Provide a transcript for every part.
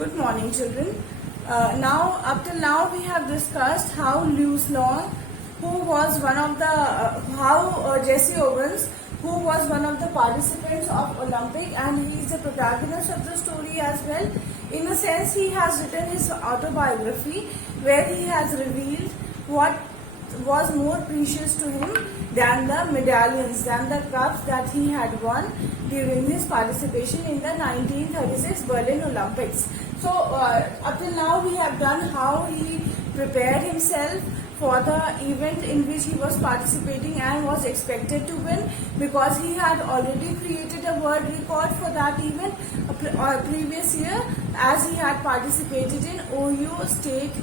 Good morning, children. Up till now, we have discussed how Louis Long, who was one of the, Jesse Owens, who was one of the participants of Olympic, and he is the protagonist of the story as well. In a sense, he has written his autobiography, where he has revealed what was more precious to him than the medallions, than the cups that he had won during his participation in the 1936 Berlin Olympics. So up till now we have done how he prepared himself for the event in which he was participating and was expected to win, because he had already created a world record for that event previous year, as he had participated in OU State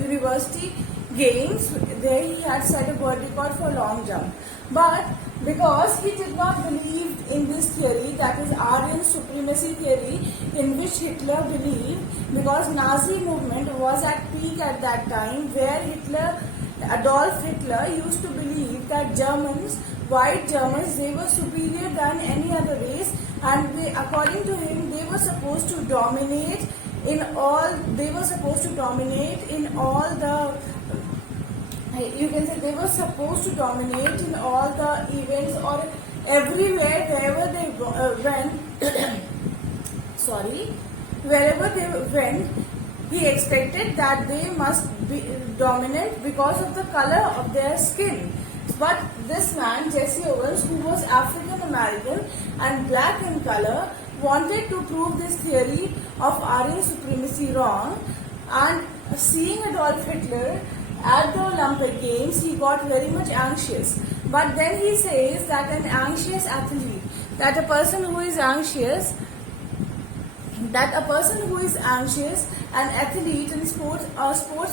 University Games. There he had set a world record for long jump. But because he did not believe in this theory, that is Aryan supremacy theory, in which Hitler believed, because Nazi movement was at peak at that time, where Adolf Hitler used to believe that Germans, white Germans, they were superior than any other race, and according to him, they were supposed to dominate in all the, you can say, they were supposed to dominate in all the events or everywhere, wherever they went. Wherever they went, he expected that they must be dominant because of the color of their skin. But this man, Jesse Owens, who was African American and black in color, wanted to prove this theory of Aryan supremacy wrong, and seeing Adolf Hitler at the Olympic Games, he got very much anxious. But then he says that an anxious athlete, that a person who is anxious, an athlete and a sports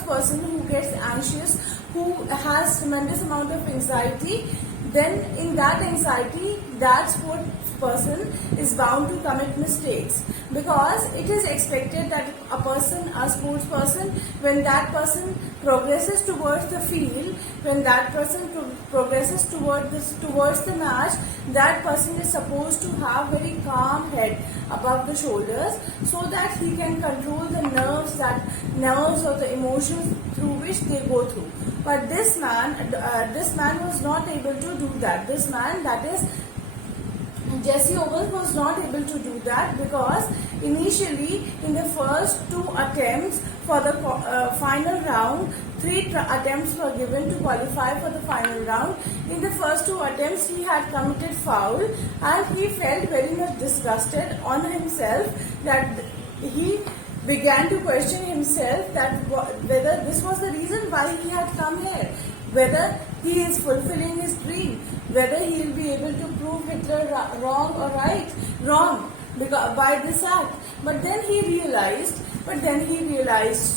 person who gets anxious, who has tremendous amount of anxiety, then in that anxiety, that sports person is bound to commit mistakes, because it is expected that a sports person, when that person progresses towards the field, when that person progresses towards the match, that person is supposed to have very calm head above the shoulders, so that he can control the nerves or the emotions through which they go through. But this man was not able to do that. This man, that is Jesse Owens, was not able to do that, because initially in the first two attempts for the final round, 3 attempts were given to qualify for the final round. In the first 2 attempts, he had committed foul, and he felt very much disgusted on himself, that he began to question himself that whether this was the reason why he had come here, whether he is fulfilling his dream, whether he will be able to prove Hitler wrong because by this act. But then he realized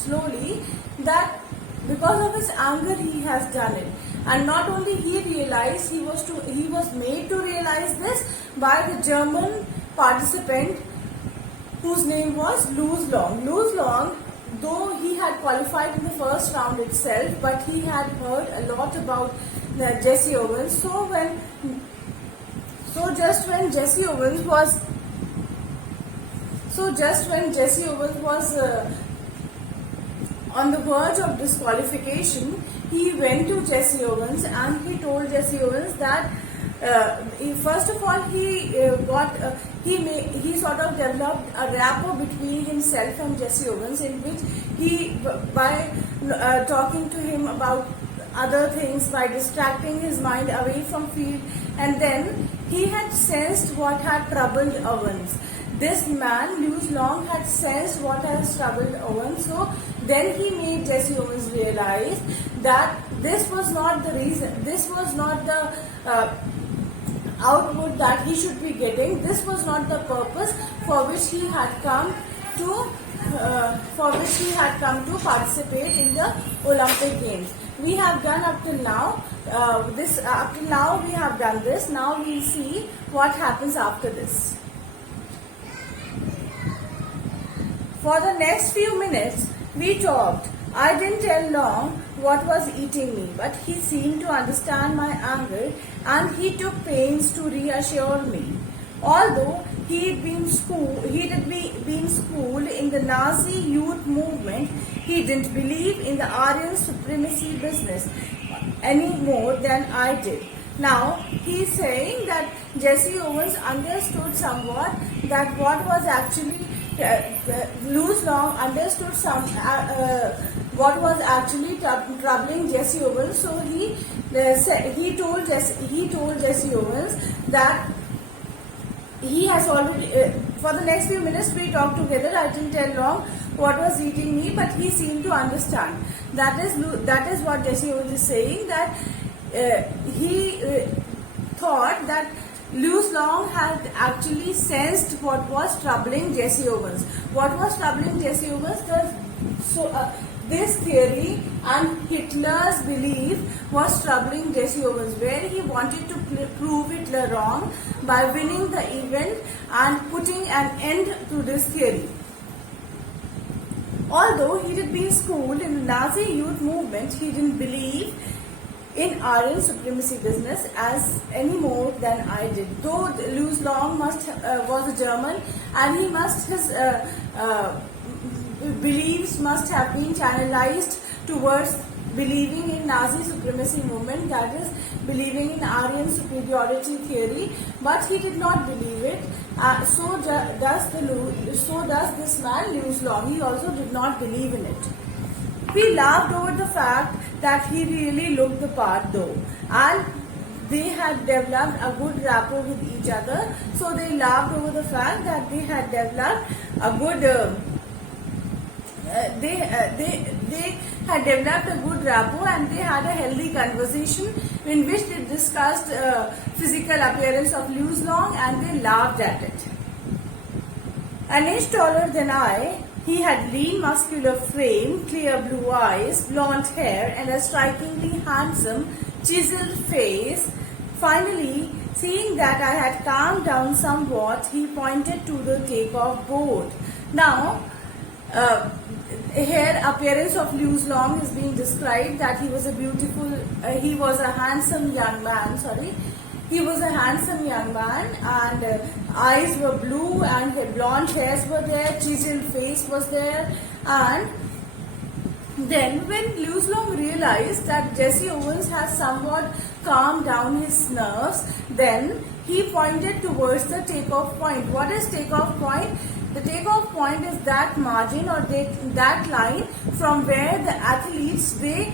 slowly that because of his anger he has done it. And not only he realized, he was made to realize this by the German participant whose name was Louis Long. Louis Long, though he had qualified in the first round itself, but he had heard a lot about Jesse Owens. Just when Jesse Owens was on the verge of disqualification, he went to Jesse Owens and he told Jesse Owens that first of all he sort of developed a rapport between himself and Jesse Owens, in which he, by talking to him about other things, by distracting his mind away from field, and then he had sensed what had troubled Owens. This man, Louis Long, had sensed what has troubled Owens. So then he made Jesse Owens realize that this was not the reason, this was not the output that he should be getting. This was not the purpose for which he had come to participate in the Olympic Games. We have done up till now. We have done this. Now we will see what happens after this. For the next few minutes, we talked. I didn't tell Long what was eating me, but he seemed to understand my anger, and he took pains to reassure me. Although He'd been schooled in the Nazi youth movement. He didn't believe in the Aryan supremacy business any more than I did. Now, he's saying that Jesse Owens understood somewhat that what was actually Louis Long understood what was actually troubling Jesse Owens. So he told Jesse Owens that he has already for the next few minutes we talked together. I didn't tell Long what was eating me, but he seemed to understand. That is what Jesse Owens is saying, that he thought that Louis Long had actually sensed what was troubling Jesse Owens. What was troubling Jesse Owens? This theory and Hitler's belief was troubling Jesse Owens, where he wanted to prove Hitler wrong by winning the event and putting an end to this theory. Although he had been schooled in the Nazi youth movement, he didn't believe in Aryan supremacy business as any more than I did. Though Louis Long was a German, and his beliefs must have been channelized towards believing in Nazi supremacy movement, that is, believing in Aryan superiority theory, but he did not believe it. So does this man Louis Long. He also did not believe in it. We laughed over the fact that he really looked the part though, and they had developed a good rapport with each other. So they laughed over the fact that they had developed a good they had developed a good rapport, and they had a healthy conversation in which they discussed physical appearance of Louis Long, and they laughed at it. An inch taller than I, he had lean muscular frame, clear blue eyes, blonde hair, and a strikingly handsome, chiseled face. Finally, seeing that I had calmed down somewhat, he pointed to the takeoff board. Now, here appearance of Louis Long is being described, that he was a handsome young man, He was a handsome young man, and eyes were blue, and blonde hairs were there, chiseled face was there. And then when Louis Long realized that Jesse Owens has somewhat calmed down his nerves, then he pointed towards the takeoff point. What is takeoff point? The takeoff point is that margin, or that line from where the athletes they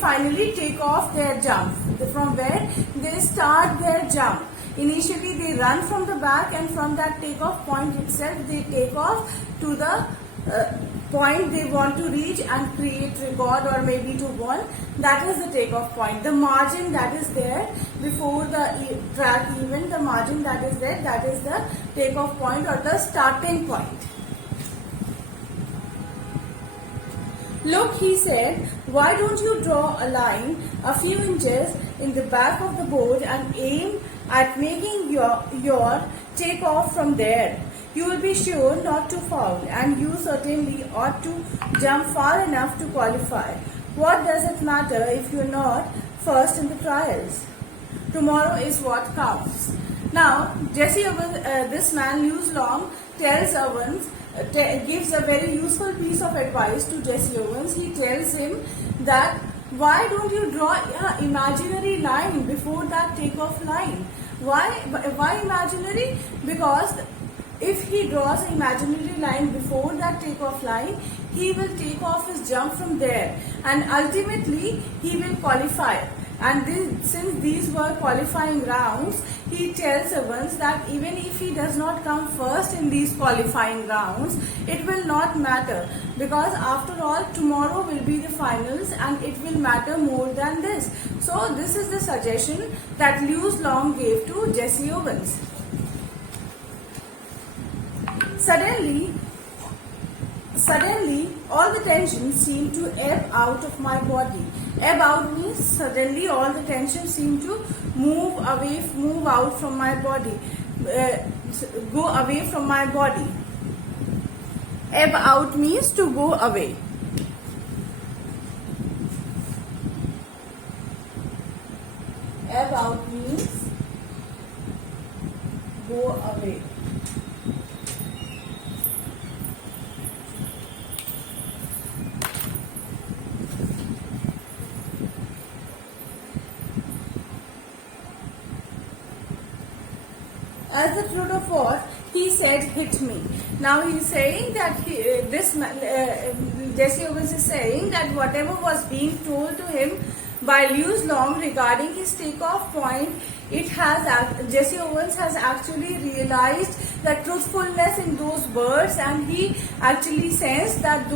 finally take off their jump, from where they start their jump. Initially they run from the back, and from that takeoff point itself they take off to the point they want to reach and create record, or maybe to win. That is the takeoff point. The margin that is there before the track event, the margin that is there, that is the takeoff point, or the starting point. Look, he said, why don't you draw a line a few inches in the back of the board and aim at making your take off from there? You will be sure not to foul, and you certainly ought to jump far enough to qualify. What does it matter if you're not first in the trials? Tomorrow is what counts. Now, Jesse Owens, this man Louis Long, tells Owens, gives a very useful piece of advice to Jesse Owens. He tells him that why don't you draw an imaginary line before that takeoff line? Why imaginary? Because if he draws an imaginary line before that takeoff line, he will take off his jump from there, and ultimately he will qualify. And since these were qualifying rounds, he tells Owens that even if he does not come first in these qualifying rounds, it will not matter, because after all, tomorrow will be the finals and it will matter more than this. So this is the suggestion that Louis Long gave to Jesse Owens. Suddenly, all the tension seemed to ebb out of my body. Ebb out means suddenly all the tension seemed to move out from my body, go away from my body. Ebb out means to go away. Ebb out means go away. As the truth of what he said hit me. Now he is saying that Jesse Owens is saying that whatever was being told to him by Lewis Long regarding his takeoff point, Jesse Owens has actually realized the truthfulness in those words, and he actually sensed that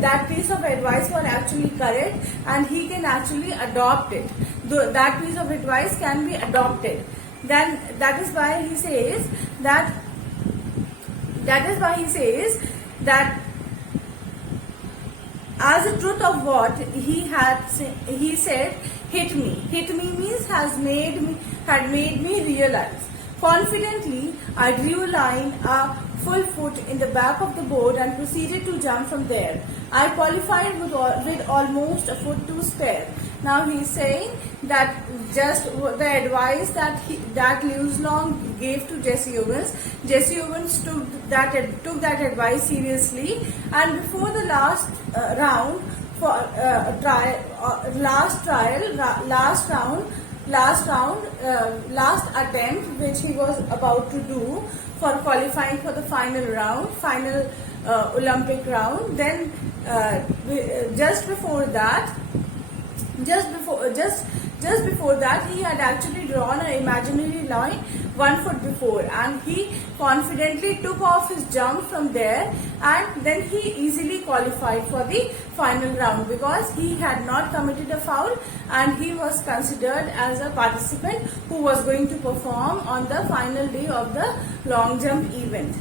that piece of advice was actually correct, and he can actually adopt it. That piece of advice can be adopted. Then that is why he says that as the truth of what he said hit me. Hit me means had made me realize. Confidently, I drew a line a full foot in the back of the board and proceeded to jump from there. I qualified with almost a foot to spare. Now he is saying that just the advice that Lewis Long gave to Jesse Owens took that advice seriously, and before the last round last attempt which he was about to do for qualifying for the final Olympic round, then just before that he had actually drawn an imaginary line 1 foot before, and he confidently took off his jump from there, and then he easily qualified for the final round because he had not committed a foul and he was considered as a participant who was going to perform on the final day of the long jump event.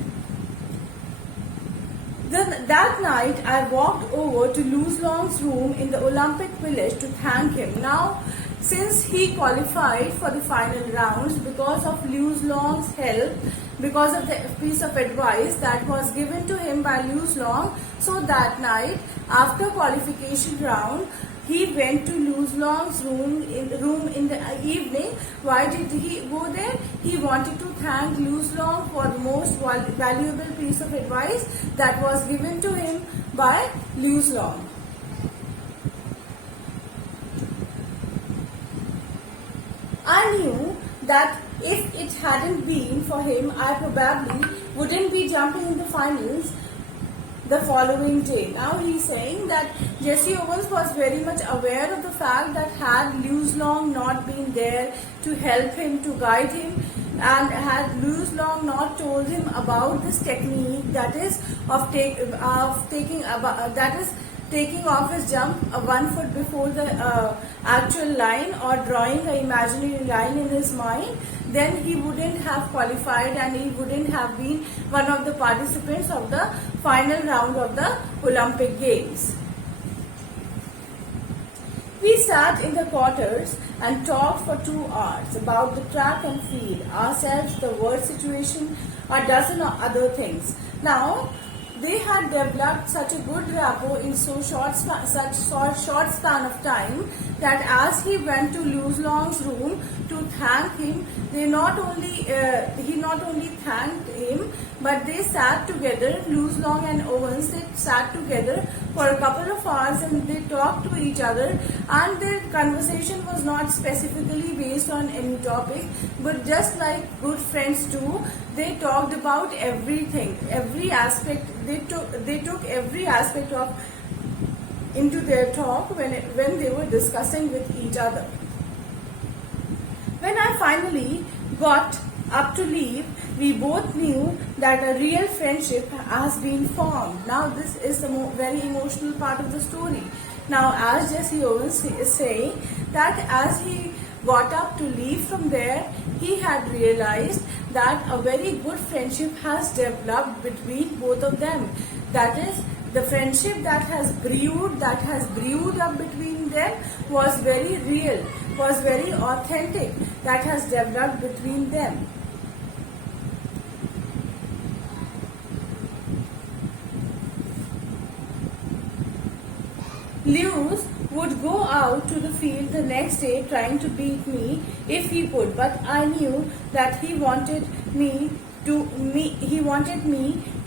That night, I walked over to Lewis Long's room in the Olympic Village to thank him. Now, since he qualified for the final rounds because of Lewis Long's help, because of the piece of advice that was given to him by Lewis Long, so that night, after qualification round, he went to Lewis Long's room in the evening. Why did he go there? He wanted to thank Lewis Long for the most valuable piece of advice that was given to him by Lewis Long. I knew that if it hadn't been for him, I probably wouldn't be jumping in the finals the following day. Now he is saying that Jesse Owens was very much aware of the fact that had Lewis Long not been there to help him, to guide him, and had Lewis Long not told him about this technique that is taking off his jump 1 foot before the actual line, or drawing an imaginary line in his mind, then he wouldn't have qualified and he wouldn't have been one of the participants of the final round of the Olympic Games. We sat in the quarters and talked for 2 hours about the track and field, ourselves, the world situation, a dozen other things. Now, they had developed such a good rapport in such short span of time that as he went to Lewis Long's room to thank him, he not only thanked him, but they sat together. Lewis Long and Owens, they sat together for a couple of hours and they talked to each other, and their conversation was not specifically based on any topic, but just like good friends do, they talked about everything, every aspect. They took every aspect into their talk when they were discussing with each other. When I finally got up to leave, we both knew that a real friendship has been formed. Now this is the very emotional part of the story. Now, as Jesse Owens is saying that as he got up to leave from there, he had realized that a very good friendship has developed between both of them. That is, the friendship that has brewed up between them was very real, was very authentic, that has developed between them. Lewis would go out to the field the next day trying to beat me if he could, but I knew that he wanted me to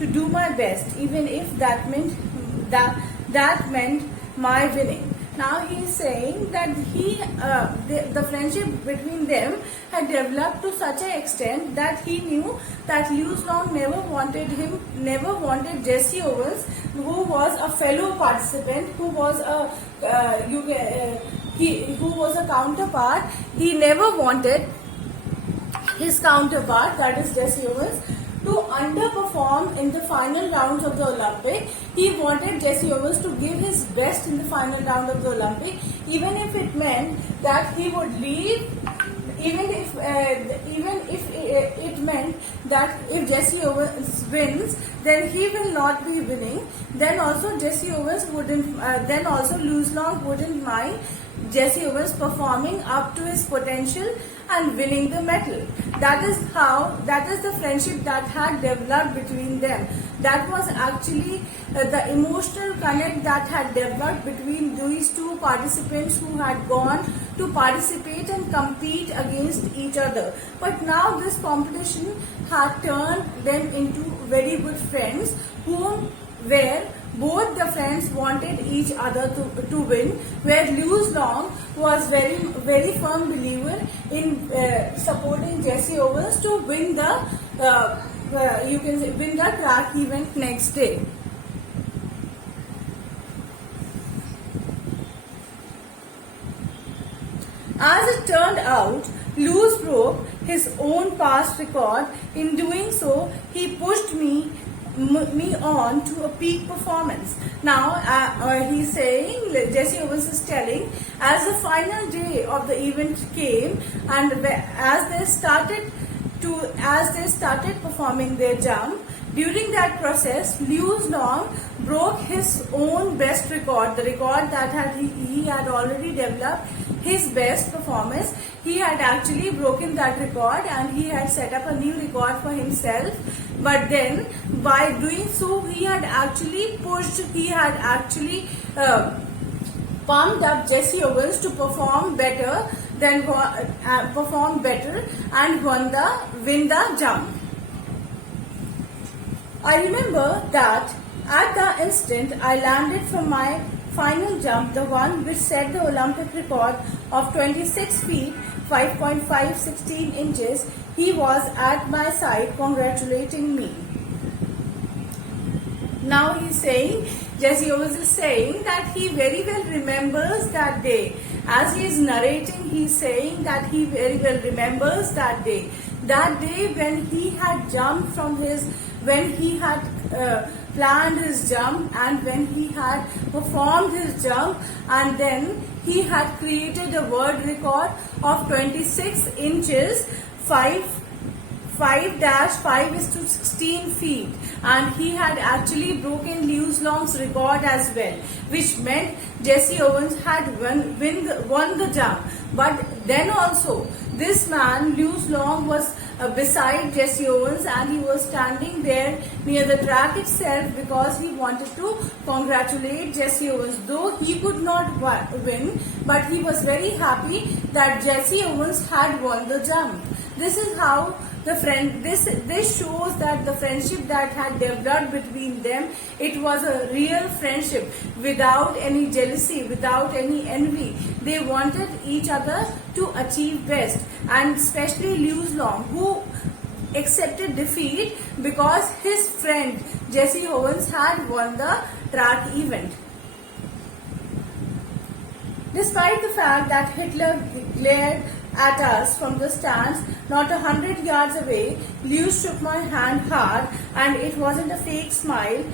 do my best, even if that meant my winning. Now he is saying that the friendship between them had developed to such an extent that he knew that Lewis Long never wanted Jesse Owens, who was a fellow participant, who was a counterpart. He never wanted his counterpart, that is Jesse Owens, to underperform in the final rounds of the Olympic. He wanted Jesse Owens to give his best in the final round of the Olympic, even if it meant that he would leave. Even if it meant that if Jesse Owens wins, then he will not be winning. Then also Jesse Owens wouldn't. Then also Lewis Long wouldn't mind Jesse Owens performing up to his potential and winning the medal. That is the friendship that had developed between them. That was actually the emotional connect that had developed between these two participants who had gone to participate and compete against each other. But now this competition had turned them into very good friends, where both the friends wanted each other to win, where Lewis Long was very firm believer in supporting Jesse Owens to win the win the track event next day. As it turned out, Lewis broke his own past record. In doing so, he pushed me on to a peak performance. Now he's saying, Jesse Owens is telling, as the final day of the event came and as they started performing their jump, during that process, Lewis Long broke his own best record, the record that he had already developed, his best performance. He had actually broken that record and he had set up a new record for himself. But then, by doing so, he had actually pumped up Jesse Owens to perform better and win the jump. I remember that at the instant I landed from my final jump, the one which set the Olympic record of 26 feet 5.516 inches, he was at my side congratulating me. Now he's saying, Jesse Owens is saying that he very well remembers that day. As he is narrating, he's saying that he very well remembers that day. That day when he had jumped when he had planned his jump and when he had performed his jump, and then he had created a world record of 26 inches, 5-5:16 feet, and he had actually broken Lewis Long's record as well, which meant Jesse Owens had won the jump. But then also, this man, Lewis Long, was beside Jesse Owens and he was standing there near the track itself because he wanted to congratulate Jesse Owens. Though he could not win, but he was very happy that Jesse Owens had won the jump. This is how this shows that the friendship that had developed between them, it was a real friendship without any jealousy, without any envy. They wanted each other to achieve best, and especially Lewis Long, who accepted defeat because his friend Jesse Owens had won the track event. Despite the fact that Hitler glared at us from the stands not 100 yards away, Lewis shook my hand hard, and it wasn't a fake smile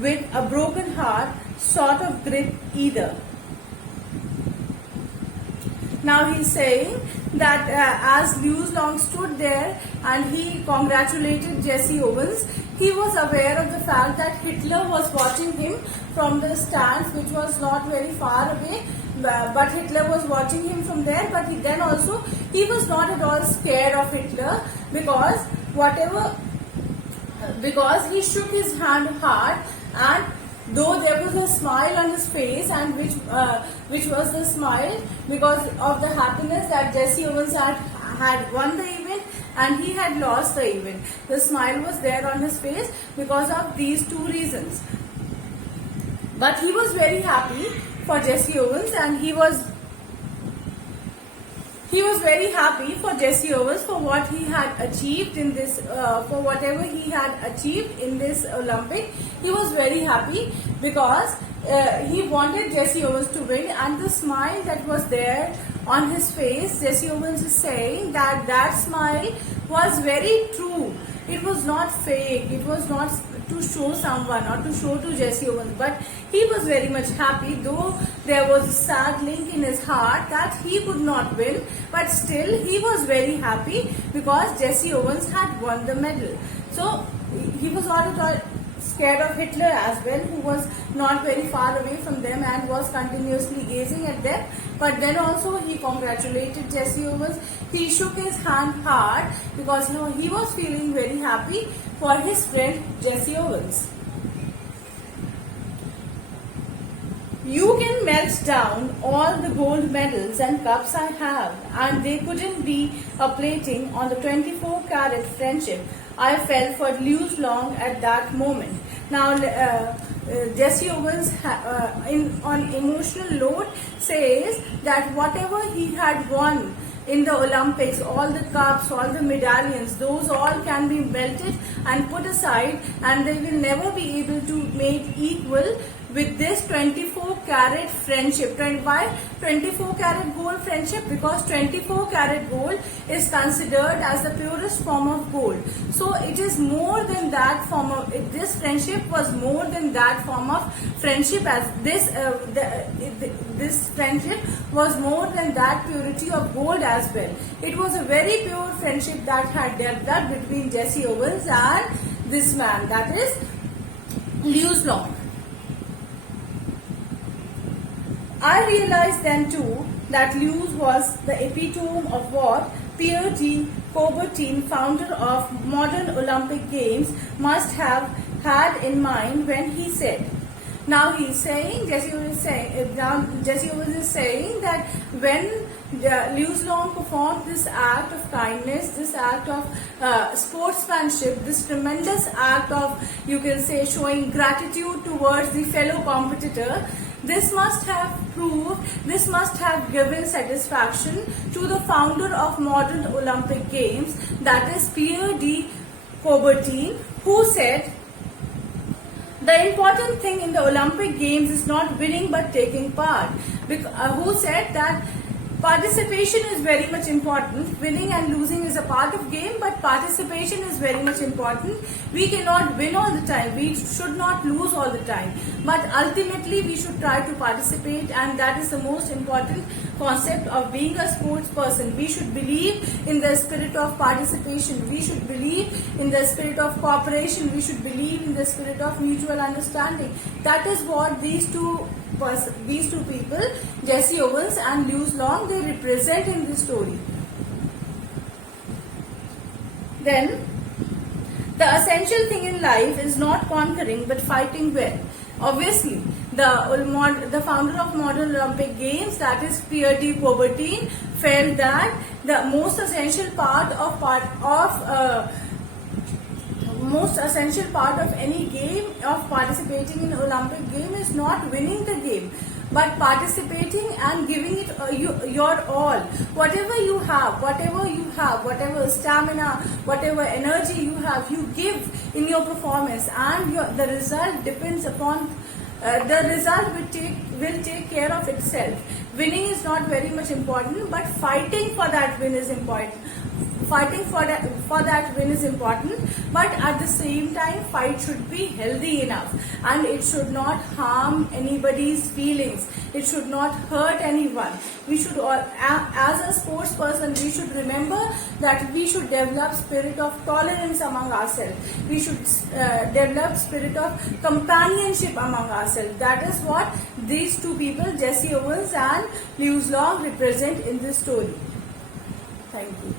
with a broken heart sort of grip either. Now he's saying that as Lewis Long stood there and he congratulated Jesse Owens, he was aware of the fact that Hitler was watching him from the stands, which was not very far away, but Hitler was watching him from there. But he was not at all scared of Hitler because he shook his hand hard, and though there was a smile on his face, and which was the smile because of the happiness that Jesse Owens had won the event and he had lost the event. The smile was there on his face because of these two reasons. But he was very happy for Jesse Owens, and he was very happy for Jesse Owens for what he had achieved in this, for whatever he had achieved in this Olympic. He was very happy because he wanted Jesse Owens to win, and the smile that was there on his face, Jesse Owens is saying that that smile was very true. It was not fake. It was not to show someone or to show to Jesse Owens, but he was very much happy, though there was a sad link in his heart that he could not win, but still he was very happy because Jesse Owens had won the medal. So he was not at all scared of Hitler as well, who was not very far away from them and was continuously gazing at them. But then also he congratulated Jesse Owens. He shook his hand hard because he was feeling very happy for his friend Jesse Owens. You can melt down all the gold medals and cups I have, and they couldn't be a plating on the 24-carat friendship I felt for Lewis Long at that moment. Now, Jesse Owens, on emotional note, says that whatever he had won in the Olympics, all the cups, all the medallions, those all can be melted and put aside, and they will never be able to make equal with this 24-carat friendship. Why 24-carat gold friendship? Because 24-carat gold is considered as the purest form of gold. So it is more than that form of, this friendship was more than that form of friendship, as this friendship was more than that purity of gold as well. It was a very pure friendship that had developed between Jesse Owens and this man, that is Lewis Long. I realized then too that Lewis was the epitome of what Pierre de Coubertin, founder of modern Olympic Games, must have had in mind when he said. Now he is saying, Jesse Owens is saying that when Lewis Long performed this act of kindness, this act of sportsmanship, this tremendous act of, you can say, showing gratitude towards the fellow competitor, this must have proved, this must have given satisfaction to the founder of modern Olympic Games, that is Pierre de Coubertin, who said, the important thing in the Olympic Games is not winning but taking part. Who said that participation is very much important. Winning and losing is a part of game, but participation is very much important. We cannot win all the time. We should not lose all the time. But ultimately, we should try to participate, and that is the most important concept of being a sports person. We should believe in the spirit of participation. We should believe in the spirit of cooperation. We should believe in the spirit of mutual understanding. That is what these two people, Jesse Owens and Lewis Long, they represent in this story. Then, the essential thing in life is not conquering but fighting well. Obviously, the founder of modern Olympic Games, that is Pierre de Coubertin, felt that the most essential part of any game, of participating in Olympic game, is not winning the game, but participating and giving it your all. Whatever you have, whatever stamina, whatever energy you have, you give in your performance, and the result depends upon. The result will take care of itself. Winning is not very much important, but fighting for that win is important. Fighting for that win is important, but at the same time, fight should be healthy enough, and it should not harm anybody's feelings. It should not hurt anyone. We should all, as a sports person, we should remember that we should develop spirit of tolerance among ourselves. We should develop spirit of companionship among ourselves. That is what these two people, Jesse Owens and Lewis Long, represent in this story. Thank you.